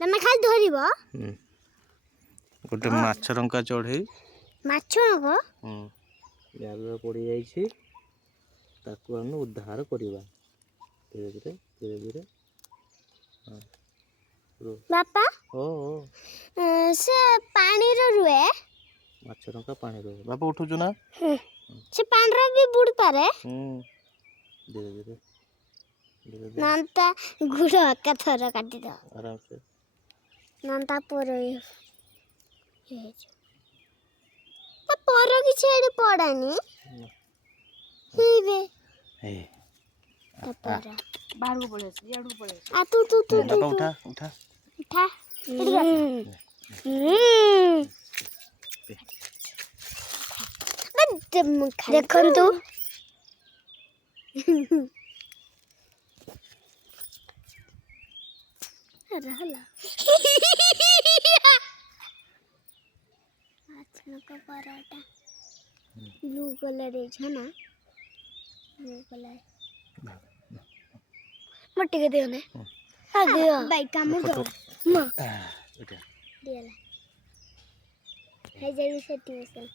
तमे खाली धरिबो गोटे माछरंका चढ़ई माछरंका जाल पड़ी जाइए ताकू हम उद्धार करवा धीरे धीरे धीरे धीरे बापा ओ से पानी रो रुए माछरंका पानी रो बापा उठुछु ना से पानी रो भी बुड़ पारे धीरे धीरे धीरे धीरे नंता गुड़ का थोड़ा काटी दो आराम से नंता पोरो ये पोरो की छेड़ पड़ानी ही बे पोरो बाहर को पड़े याडू पड़े आ तू बाबा उठा उठा उठा देखन तू रहला अच्छा का पराठा ब्लू कलर है ना ब्लू कलर मट्टी के दे ने आ गया भाई काम दो मां उठा दियाला है जल्दी से ट्यूशन